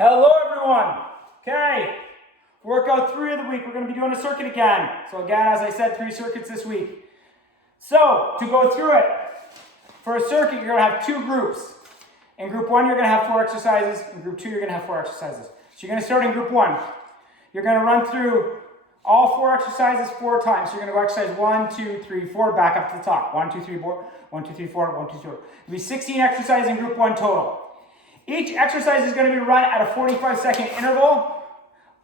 Hello everyone. Okay, workout 3 of the week. We're going to be doing a circuit again. So again, as I said, 3 circuits this week. So to go through it, for a circuit, you're going to have 2 groups. In group 1, you're going to have 4 exercises. In group 2, you're going to have 4 exercises. So you're going to start in group 1. You're going to run through all 4 exercises 4 times. So you're going to go exercise 1, 2, 3, 4, back up to the top. 1, 2, 3, 4, 1, 2, 3, 4, 1, 2, 3, 4. It'll be 16 exercises in group 1 total. Each exercise is going to be run at a 45-second interval.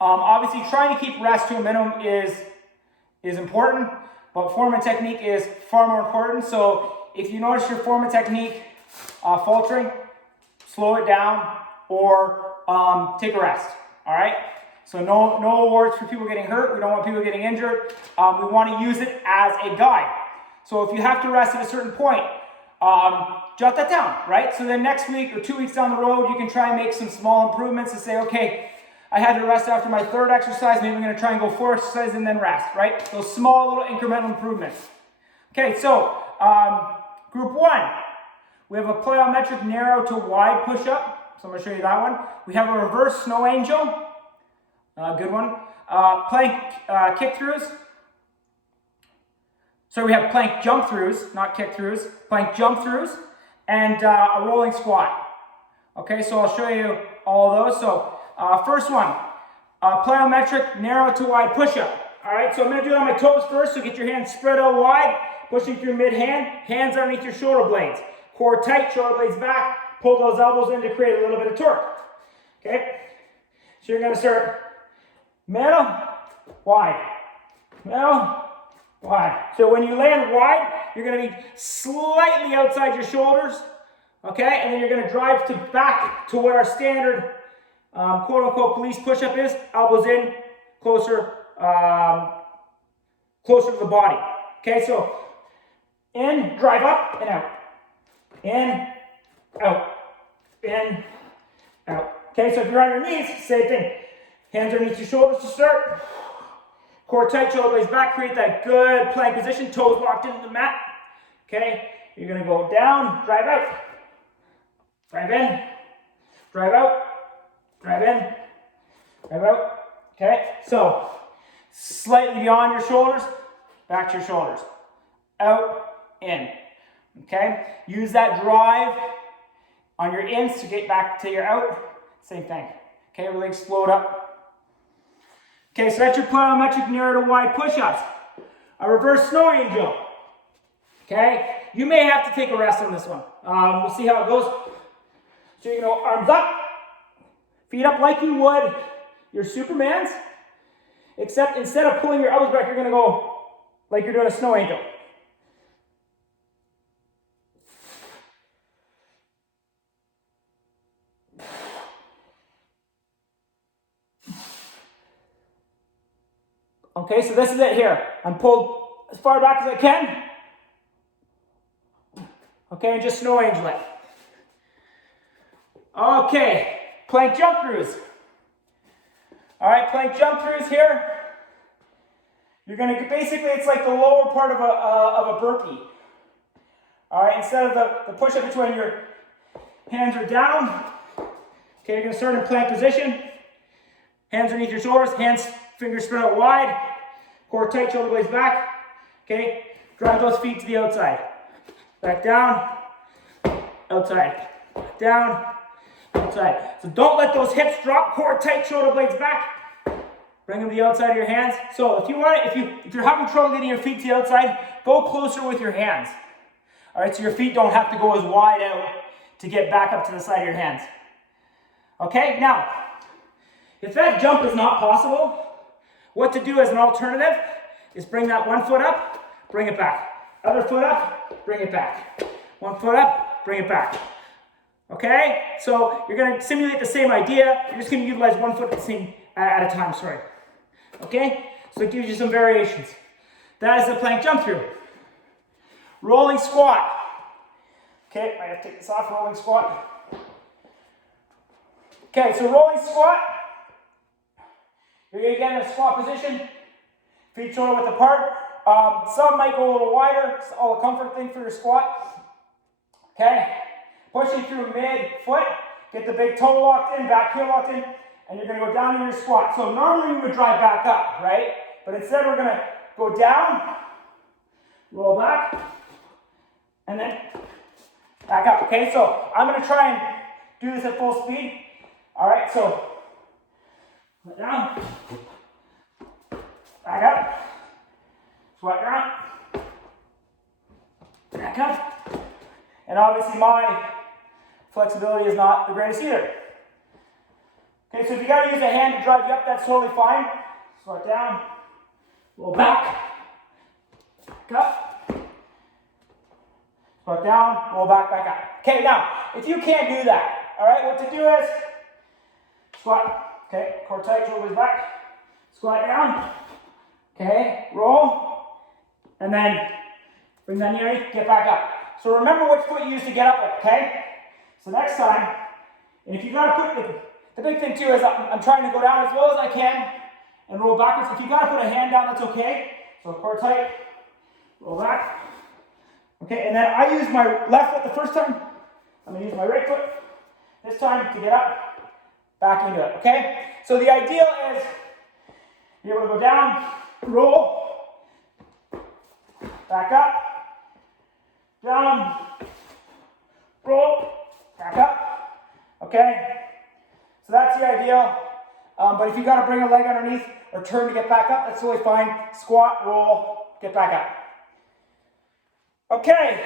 Obviously, trying to keep rest to a minimum is important, but form and technique is far more important. So if you notice your form and technique faltering, slow it down or take a rest. All right? So no awards for people getting hurt. We don't want people getting injured. We want to use it as a guide. So if you have to rest at a certain point, jot that down, right? So then next week or 2 weeks down the road, you can try and make some small improvements and say, okay, I had to rest after my 3rd exercise. Maybe I'm going to try and go 4 exercises and then rest, right? Those small little incremental improvements. Okay, so group 1, we have a plyometric narrow to wide push-up. So I'm going to show you that one. We have a reverse snow angel. Good one. Plank kick-throughs. So we have plank jump-throughs, not kick-throughs. Plank jump-throughs. And a rolling squat. Okay, so I'll show you all of those. So first one, plyometric narrow to wide push-up. All right, so I'm going to do it on my toes first. So get your hands spread out wide, pushing through mid-hand, hands underneath your shoulder blades. Core tight, shoulder blades back. Pull those elbows in to create a little bit of torque. Okay, so you're going to start middle, wide, middle, wide. So when you land wide, you're going to be slightly outside your shoulders, okay? And then you're going to drive back to what our standard quote-unquote police push-up is. Elbows in, closer to the body. Okay, so in, drive up, and out. In, out. In, out. Okay, so if you're on your knees, same thing. Hands underneath your shoulders to start. Core tight, shoulder blades back, create that good plank position, toes locked into the mat. Okay, you're going to go down, drive out, drive in, drive out, drive in, drive out. Okay, so slightly beyond your shoulders, back to your shoulders, out, in. Okay, use that drive on your ins to get back to your out. Same thing. Okay, really explode up. Okay, so that's your plyometric narrow to wide push-ups. A reverse snow angel. Okay, you may have to take a rest on this one. We'll see how it goes. So you're going to go arms up, feet up like you would your Supermans, except instead of pulling your elbows back, you're going to go like you're doing a snow angel. Okay, so this is it here. I'm pulled as far back as I can. Okay, and just snow angel it. Okay, plank jump throughs. All right, plank jump throughs here. You're going to basically, it's like the lower part of a burpee. All right, instead of the push-up, it's when your hands are down. Okay, you're going to start in plank position. Hands underneath your shoulders, fingers spread out wide. Core tight, shoulder blades back. Okay, drive those feet to the outside. Back down, outside, down, outside. So don't let those hips drop, core tight, shoulder blades back. Bring them to the outside of your hands. So if you want it, if you're having trouble getting your feet to the outside, go closer with your hands. All right, so your feet don't have to go as wide out to get back up to the side of your hands. Okay, now, if that jump is not possible, what to do as an alternative is bring that one foot up, bring it back. Other foot up, bring it back. One foot up, bring it back. Okay? So you're going to simulate the same idea. You're just going to utilize one foot at a time, sorry. Okay? So it gives you some variations. That is the plank jump through. Rolling squat. Okay, I have to take this off, rolling squat. Okay, so rolling squat. You're going to get in a squat position. Feet shoulder width apart. Some might go a little wider. It's all a comfort thing for your squat. Okay. Pushing through mid-foot. Get Get the big toe locked in, back heel locked in, and you're gonna go down in your squat. So normally we would drive back up, right? But instead we're gonna go down, roll back, and then back up, okay? So I'm gonna try and do this at full speed. All right, so down, back up, squat down, back up. And obviously my flexibility is not the greatest either. Okay, so if you gotta use a hand to drive you up, that's totally fine. Squat down, roll back, back up, squat down, roll back, back up. Okay, now, if you can't do that, all right, what to do is squat, okay, core tight, shoulders back, squat down, okay, roll, and then bring that knee underneath, get back up. So remember which foot you use to get up with, okay? So next time, and if you gotta put, the big thing too is I'm trying to go down as low as I can and roll backwards. If you gotta put a hand down, that's okay. So core tight, roll back. Okay, and then I use my left foot the first time. I'm gonna use my right foot this time to get up, back into it, okay? So the ideal is you're able to go down, roll, back up, down, roll, back up, okay? So that's the ideal, but if you gotta bring a leg underneath or turn to get back up, that's totally fine. Squat, roll, get back up. Okay,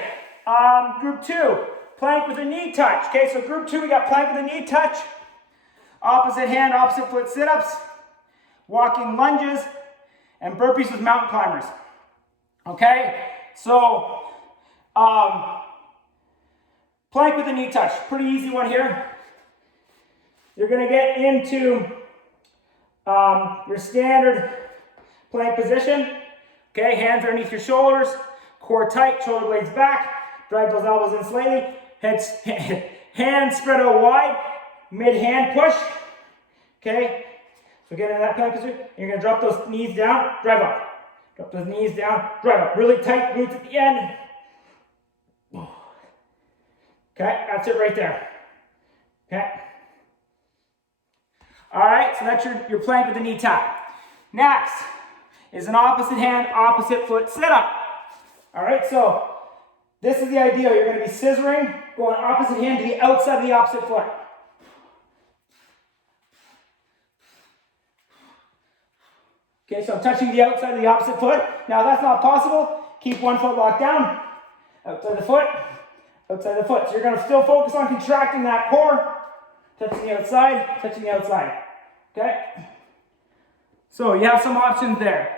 group 2, plank with a knee touch. Okay, so group 2, we got plank with a knee touch, opposite hand, opposite foot sit-ups, walking lunges, and burpees with mountain climbers. Okay, so plank with a knee touch, pretty easy one here. You're gonna get into your standard plank position. Okay, hands underneath your shoulders, core tight, shoulder blades back, drive those elbows in slightly, hands spread out wide, mid-hand push. Okay, so get into that plank position. You're gonna drop those knees down, drive up. Drop those knees down, drive up. Really tight glutes at the end. Okay, that's it right there. Okay. All right, so that's your plank with the knee tap. Next is an opposite hand, opposite foot sit-up. All right, so this is the ideal. You're going to be scissoring, going opposite hand to the outside of the opposite foot. Okay, so I'm touching the outside of the opposite foot. Now, if that's not possible, keep one foot locked down, outside the foot, outside the foot. So you're going to still focus on contracting that core, touching the outside, touching the outside. Okay? So you have some options there.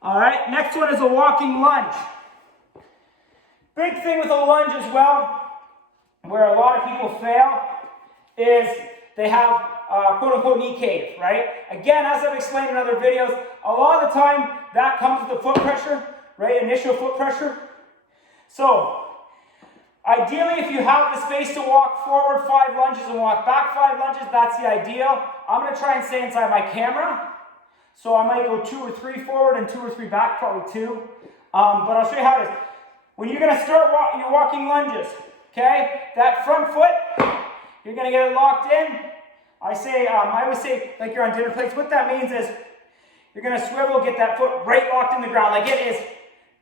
All right, next one is a walking lunge. Big thing with a lunge as well, where a lot of people fail, is they have quote-unquote knee cave, right? Again, as I've explained in other videos, a lot of the time that comes with the foot pressure, right? Initial foot pressure. So, ideally, if you have the space to walk forward 5 lunges and walk back 5 lunges, that's the ideal. I'm going to try and stay inside my camera. So I might go 2 or 3 forward and 2 or 3 back, probably 2. But I'll show you how it is. When you're going to start your walking lunges, okay, that front foot, you're going to get it locked in. I always say, like you're on dinner plates. What that means is you're going to swivel, get that foot right locked in the ground. Like it is,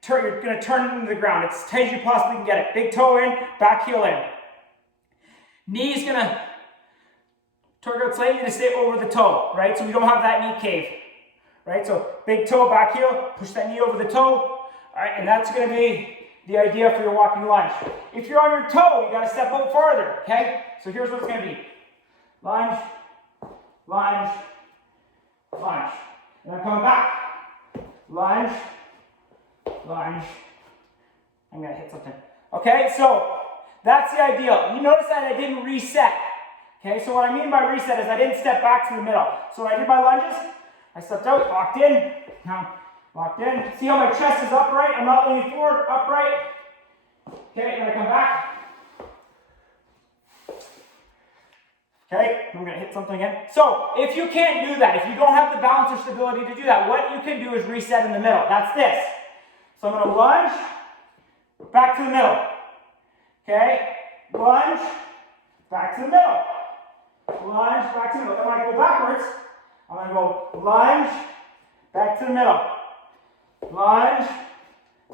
you're going to turn it into the ground. It's as tight as you possibly can get it. Big toe in, back heel in. Knee's going to turn out slightly to stay over the toe, right? So we don't have that knee cave, right? So big toe, back heel, push that knee over the toe, all right? And that's going to be the idea for your walking lunge. If you're on your toe, you got to step out farther, okay? So here's what it's going to be. Lunge, lunge, lunge. And I'm coming back. Lunge, lunge. I'm going to hit something. Okay, so that's the ideal. You notice that I didn't reset. Okay, so what I mean by reset is I didn't step back to the middle. So when I did my lunges, I stepped out, locked in, now locked in. See how my chest is upright? I'm not leaning forward, upright. Okay, then I come back. Okay, I'm going to hit something again. So, if you can't do that, if you don't have the balance or stability to do that, what you can do is reset in the middle. That's this. So I'm going to lunge, back to the middle. Okay, lunge, back to the middle. Lunge, back to the middle. Then when I go backwards, I'm going to go lunge, back to the middle. Lunge,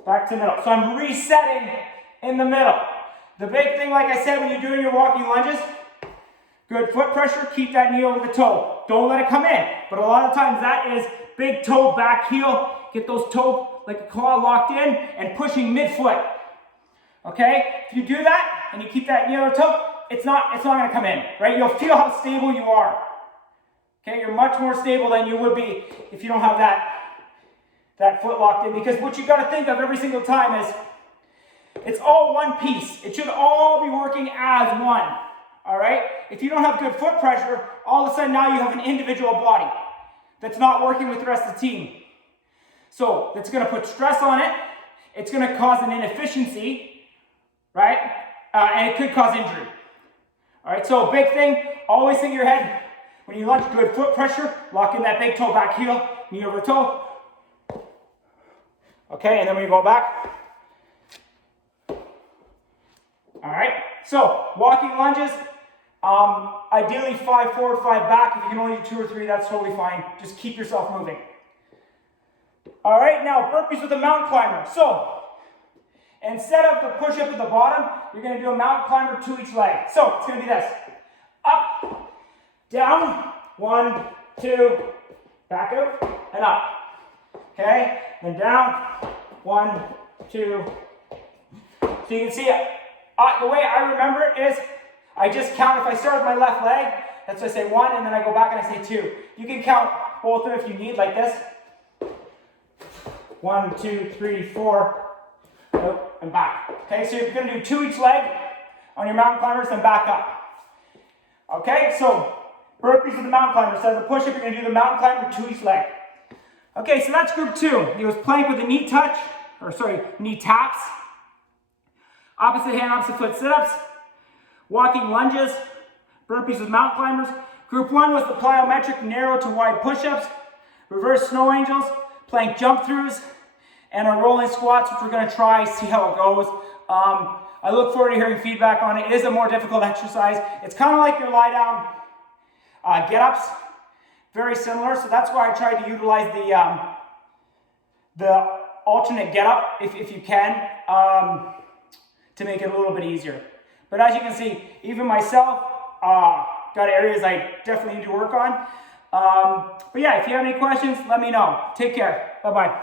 back to the middle. So I'm resetting in the middle. The big thing, like I said, when you're doing your walking lunges, good foot pressure, keep that knee over the toe. Don't let it come in. But a lot of times that is big toe, back heel. Get those toe like a claw locked in and pushing midfoot. Okay? If you do that and you keep that knee over the toe, it's not going to come in, right? You'll feel how stable you are. Okay? You're much more stable than you would be if you don't have that foot locked in. Because what you got to think of every single time is it's all one piece. It should all be working as one. All right? If you don't have good foot pressure, all of a sudden now you have an individual body that's not working with the rest of the team. So that's going to put stress on it. It's going to cause an inefficiency, right? And it could cause injury. All right, so big thing, always think in your head, when you lunge, good foot pressure, lock in that big toe, back heel, knee over toe. Okay, and then when you go back. All right, so walking lunges, ideally 5 forward, 5 back. If you can only do 2 or 3, that's totally fine. Just keep yourself moving. All right, now burpees with a mountain climber. So instead of the push-up at the bottom, you're going to do a mountain climber to each leg. So it's going to be this. Up, down, 1, 2, back out, and up. Okay, then down, 1, 2. So you can see it. The way I remember it is I just count. If I start with my left leg, that's why I say 1, and then I go back and I say 2. You can count both of them if you need, like this. 1, 2, 3, 4, out and back. Okay, so you're going to do 2 each leg on your mountain climbers, then back up. Okay, so burpees with the mountain climber. Instead of the push-up, you're going to do the mountain climber 2 each leg. Okay, so that's group 2. It was plank with a knee touch, knee taps. Opposite hand, opposite foot sit-ups. Walking lunges. Burpees with mountain climbers. Group 1 was the plyometric narrow to wide push-ups. Reverse snow angels. Plank jump throughs. And our rolling squats, which we're going to try, see how it goes. I look forward to hearing feedback on it. It is a more difficult exercise. It's kind of like your lie down get-ups. Very similar, so that's why I tried to utilize the alternate get-up, if you can, to make it a little bit easier. But as you can see, even myself, got areas I definitely need to work on. But yeah, if you have any questions, let me know. Take care. Bye-bye.